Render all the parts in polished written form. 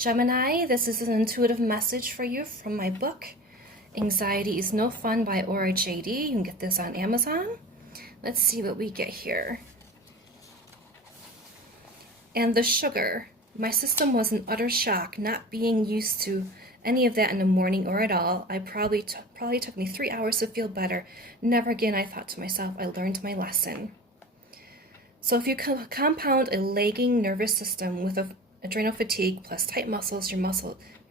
Gemini, this is an intuitive message for you from my book, Anxiety is No Fun by Aura JD. You can get this on Amazon. Let's see what we get here. And the sugar. My system was in utter shock, not being used to any of that in the morning or at all. I probably took me 3 hours to feel better. Never again, I thought to myself, I learned my lesson. So if you compound a lagging nervous system with adrenal fatigue plus tight muscles, your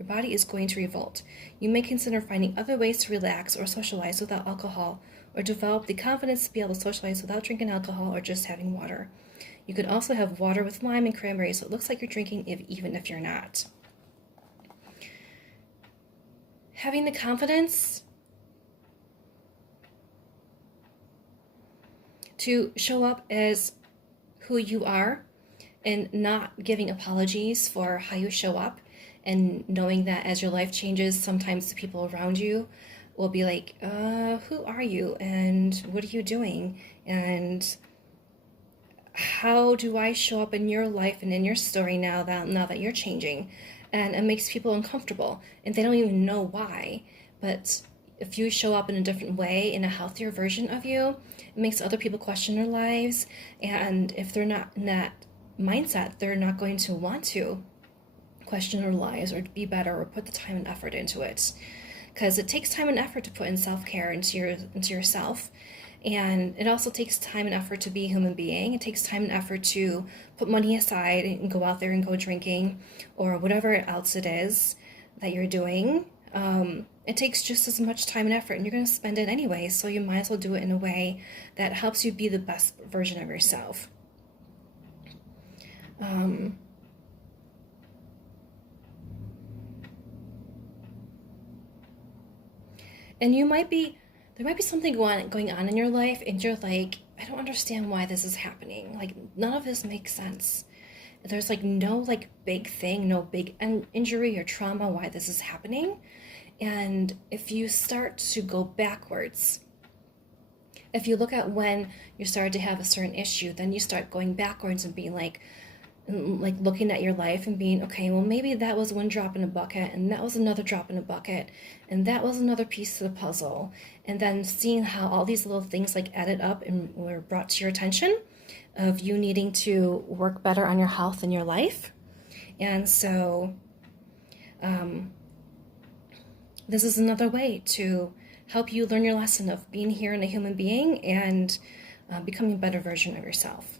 body is going to revolt. You may consider finding other ways to relax or socialize without alcohol, or develop the confidence to be able to socialize without drinking alcohol or just having water. You could also have water with lime and cranberry, so it looks like you're drinking even if you're not. Having the confidence to show up as who you are and not giving apologies for how you show up, and knowing that as your life changes, sometimes the people around you will be like, who are you and what are you doing and how do I show up in your life and in your story now that you're changing? And it makes people uncomfortable and they don't even know why. But if you show up in a different way, in a healthier version of you, it makes other people question their lives. And if they're not in that mindset, they're not going to want to question their lives or be better or put the time and effort into it. Because it takes time and effort to put in self-care into yourself. And it also takes time and effort to be a human being. It takes time and effort to put money aside and go out there and go drinking or whatever else it is that you're doing. It takes just as much time and effort, and you're going to spend it anyway, so you might as well do it in a way that helps you be the best version of yourself. And there might be something going on in your life, and you're like, I don't understand why this is happening. Like, none of this makes sense. There's like no like big thing, no big injury or trauma why this is happening. And if you start to go backwards, if you look at when you started to have a certain issue, then you start going backwards and being like looking at your life and being, okay, well, maybe that was one drop in a bucket, and that was another drop in a bucket, and that was another piece to the puzzle. And then seeing how all these little things like added up and were brought to your attention of you needing to work better on your health and your life. And so this is another way to help you learn your lesson of being here in a human being and becoming a better version of yourself.